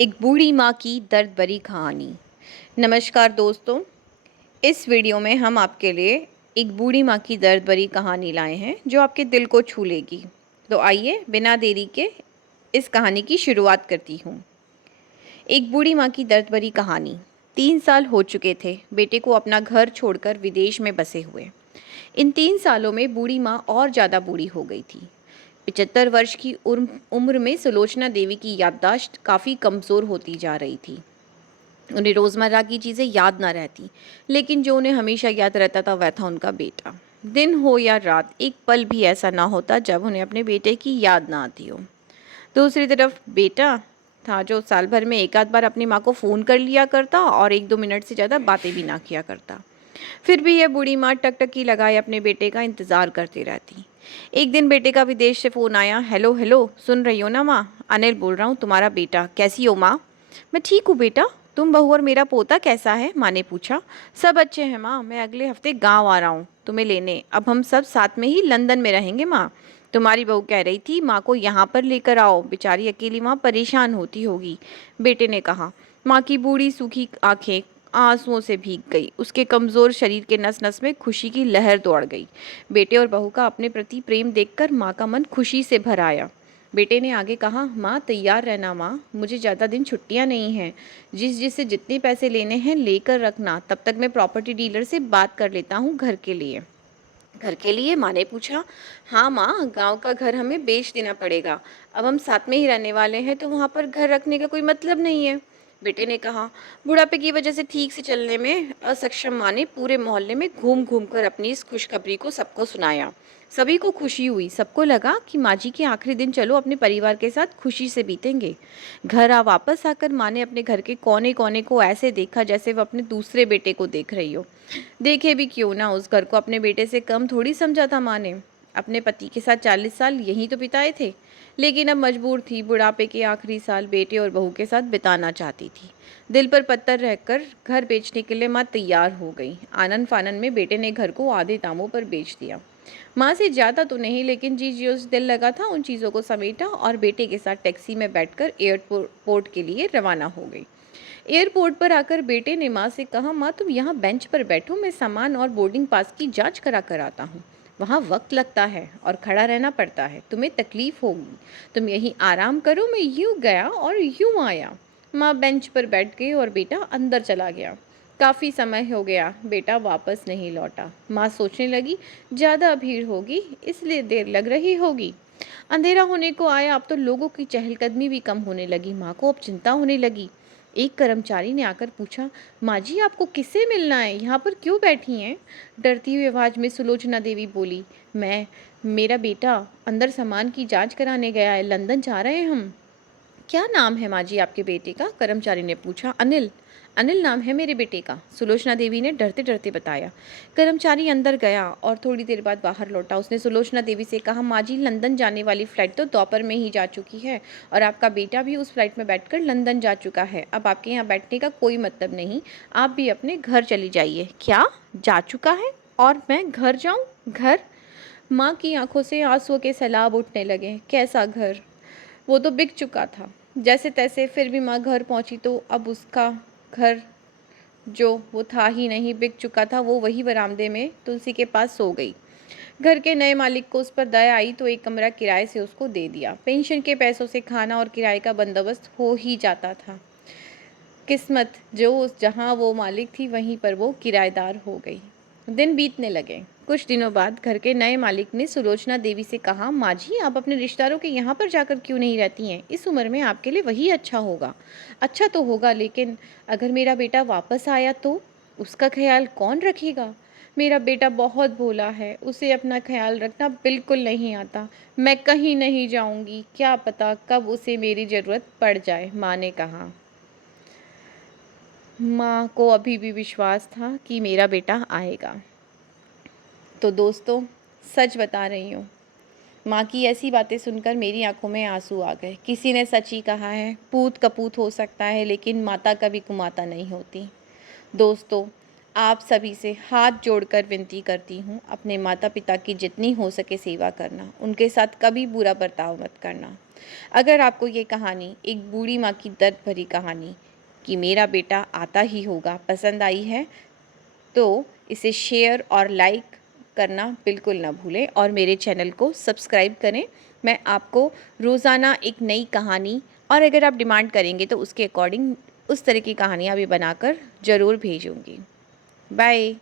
एक बूढ़ी माँ की दर्द भरी कहानी। नमस्कार दोस्तों, इस वीडियो में हम आपके लिए एक बूढ़ी माँ की दर्द भरी कहानी लाए हैं जो आपके दिल को छू लेगी। तो आइए बिना देरी के इस कहानी की शुरुआत करती हूँ। एक बूढ़ी माँ की दर्द भरी कहानी। 3 साल हो चुके थे बेटे को अपना घर छोड़कर विदेश में बसे हुए। इन 3 सालों में बूढ़ी माँ और ज़्यादा बूढ़ी हो गई थी। 75 वर्ष की उम्र में सुलोचना देवी की याददाश्त काफ़ी कमज़ोर होती जा रही थी। उन्हें रोज़मर्रा की चीज़ें याद ना रहती, लेकिन जो उन्हें हमेशा याद रहता था वह था उनका बेटा। दिन हो या रात, एक पल भी ऐसा ना होता जब उन्हें अपने बेटे की याद ना आती हो। दूसरी तरफ बेटा था जो साल भर में एक आध बार अपनी माँ को फ़ोन कर लिया करता और 1-2 मिनट से ज़्यादा बातें भी ना किया करता। फिर भी यह बूढ़ी माँ टकटकी लगाए अपने बेटे का इंतज़ार करती रहती। एक दिन बेटे का विदेश से फ़ोन आया। हेलो हेलो, सुन रही हो ना माँ? अनिल बोल रहा हूँ, तुम्हारा बेटा। कैसी हो माँ? मैं ठीक हूँ बेटा, तुम बहू और मेरा पोता कैसा है? माँ ने पूछा। सब अच्छे हैं माँ, मैं अगले हफ्ते गाँव आ रहा हूँ तुम्हें लेने। अब हम सब साथ में ही लंदन में रहेंगे माँ। तुम्हारी बहू कह रही थी माँ को यहाँ पर लेकर आओ, बेचारी अकेली माँ परेशान होती होगी, बेटे ने कहा। माँ की बूढ़ी सूखी आंखें आंसुओं से भीग गई। उसके कमज़ोर शरीर के नस नस में खुशी की लहर दौड़ गई। बेटे और बहू का अपने प्रति प्रेम देखकर माँ का मन खुशी से भर आया। बेटे ने आगे कहा, माँ तैयार रहना माँ, मुझे ज़्यादा दिन छुट्टियाँ नहीं हैं। जिससे जितने पैसे लेने हैं लेकर रखना, तब तक मैं प्रॉपर्टी डीलर से बात कर लेता हूँ घर के लिए। घर के लिए? माँ ने पूछा। हाँ माँ, गांव का घर हमें बेच देना पड़ेगा। अब हम साथ में ही रहने वाले हैं तो वहाँ पर घर रखने का कोई मतलब नहीं है, बेटे ने कहा। बुढ़ापे की वजह से ठीक से चलने में असक्षम माँ ने पूरे मोहल्ले में घूम घूम कर अपनी इस खुशखबरी को सबको सुनाया। सभी को खुशी हुई। सबको लगा कि माँ जी के आखिरी दिन चलो अपने परिवार के साथ खुशी से बीतेंगे। घर वापस आकर माँ ने अपने घर के कोने कोने को ऐसे देखा जैसे वह अपने दूसरे बेटे को देख रही हो। देखे भी क्यों ना, उस घर को अपने बेटे से कम थोड़ी समझा था माँ ने। अपने पति के साथ 40 साल यहीं तो बिताए थे, लेकिन अब मजबूर थी बुढ़ापे के आखिरी साल बेटे और बहू के साथ बिताना चाहती थी। दिल पर पत्थर रहकर घर बेचने के लिए माँ तैयार हो गई। आनन फानन में बेटे ने घर को आधे दामों पर बेच दिया। माँ से ज़्यादा तो नहीं, लेकिन जो दिल लगा था उन चीज़ों को समेटा और बेटे के साथ टैक्सी में बैठकर एयरपोर्ट के लिए रवाना हो गई। एयरपोर्ट पर आकर बेटे ने माँ से कहा, माँ तुम यहाँ बेंच पर बैठो, मैं सामान और बोर्डिंग पास की जांच करा कर आता हूँ। वहाँ वक्त लगता है और खड़ा रहना पड़ता है, तुम्हें तकलीफ होगी। तुम यहीं आराम करो, मैं यूँ गया और यूँ आया। माँ बेंच पर बैठ गई और बेटा अंदर चला गया। काफ़ी समय हो गया, बेटा वापस नहीं लौटा। माँ सोचने लगी, ज़्यादा भीड़ होगी इसलिए देर लग रही होगी। अंधेरा होने को आया, अब तो लोगों की चहलकदमी भी कम होने लगी। माँ को अब चिंता होने लगी। एक कर्मचारी ने आकर पूछा, माँ जी आपको किससे मिलना है, यहाँ पर क्यों बैठी हैं? डरती हुई आवाज़ में सुलोचना देवी बोली, मेरा बेटा अंदर सामान की जांच कराने गया है, लंदन जा रहे हैं हम। क्या नाम है माँ जी आपके बेटे का? कर्मचारी ने पूछा। अनिल। अनिल नाम है मेरे बेटे का, सुलोचना देवी ने डरते डरते बताया। कर्मचारी अंदर गया और थोड़ी देर बाद बाहर लौटा। उसने सुलोचना देवी से कहा, माँ जी लंदन जाने वाली फ़्लाइट तो दोपहर में ही जा चुकी है और आपका बेटा भी उस फ्लाइट में बैठकर लंदन जा चुका है। अब आपके यहाँ बैठने का कोई मतलब नहीं, आप भी अपने घर चली जाइए। क्या जा चुका है और मैं घर जाऊँ? घर? माँ की आंखों से आंसुओं के सैलाब उठने लगे। कैसा घर? वो तो बिक चुका था। जैसे तैसे फिर भी माँ घर पहुंची तो अब उसका घर जो वो था ही नहीं, बिक चुका था। वो वही बरामदे में तुलसी के पास सो गई। घर के नए मालिक को उस पर दया आई तो एक कमरा किराए से उसको दे दिया। पेंशन के पैसों से खाना और किराए का बंदोबस्त हो ही जाता था। किस्मत जो उस जहाँ वो मालिक थी वहीं पर वो किराएदार हो गई। दिन बीतने लगे। कुछ दिनों बाद घर के नए मालिक ने सुलोचना देवी से कहा, माँ जी आप अपने रिश्तेदारों के यहाँ पर जाकर क्यों नहीं रहती हैं? इस उम्र में आपके लिए वही अच्छा होगा। अच्छा तो होगा, लेकिन अगर मेरा बेटा वापस आया तो उसका ख्याल कौन रखेगा? मेरा बेटा बहुत भोला है, उसे अपना ख्याल रखना बिल्कुल नहीं आता। मैं कहीं नहीं जाऊंगी, क्या पता कब उसे मेरी ज़रूरत पड़ जाए, माँ ने कहा। माँ को अभी भी विश्वास था कि मेरा बेटा आएगा। तो दोस्तों, सच बता रही हूँ, माँ की ऐसी बातें सुनकर मेरी आंखों में आंसू आ गए। किसी ने सच ही कहा है, पूत कपूत हो सकता है लेकिन माता कभी कुमाता नहीं होती। दोस्तों, आप सभी से हाथ जोड़कर विनती करती हूँ, अपने माता पिता की जितनी हो सके सेवा करना, उनके साथ कभी बुरा बर्ताव मत करना। अगर आपको ये कहानी, एक बूढ़ी माँ की दर्द भरी कहानी कि मेरा बेटा आता ही होगा, पसंद आई है, तो इसे शेयर और लाइक करना बिल्कुल ना भूलें और मेरे चैनल को सब्सक्राइब करें। मैं आपको रोज़ाना एक नई कहानी, और अगर आप डिमांड करेंगे तो उसके अकॉर्डिंग उस तरह की कहानियाँ भी बनाकर ज़रूर भेजूँगी। बाय।